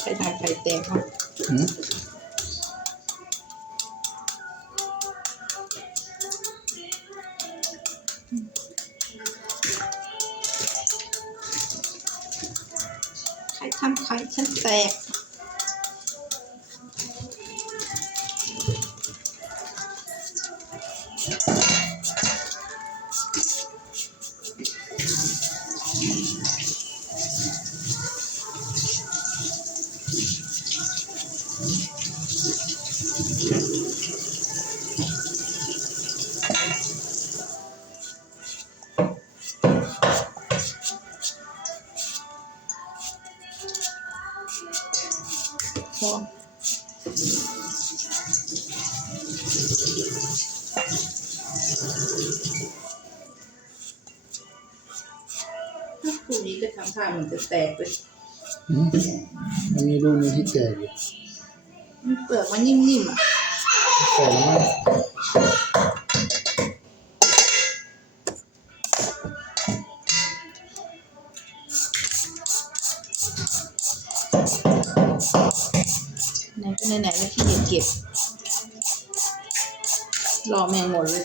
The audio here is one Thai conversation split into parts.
ไข่ทานไข่แตกเนาะหืมไข่ทำไข่ฉันแตก พอพรุ่งนี้ก็ทำท่ามันจะแตกเลยหืมมันมีรูมีที่แตกอยู่ มันเปลือกมันนิ่มๆอะแตกแล้วมั้งไหนก็ไหนๆแล้วที่เกียจเก็บรอแมงหมดเลย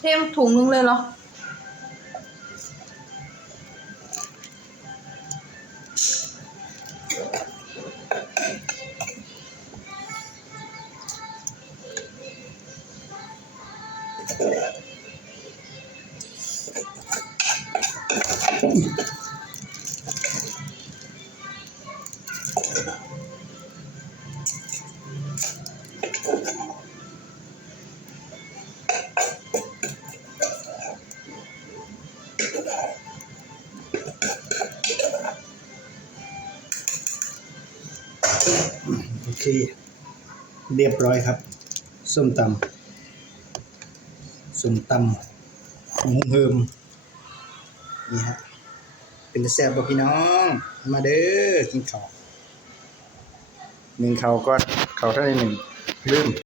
เพิ่มอันนี้จะตำเพิ่มเพิ่มนะครับเทมถุงนึงเลยเหรอ โอเค เรียบร้อยครับ ส้มตำส้มตำหมูเฮิมนี่ฮะเป็นแซ่บบ่พี่น้อง มาเด้อกินข้าวหนึ่งข้าวก่อนข้าวเท่าไหร่หนึ่งลืม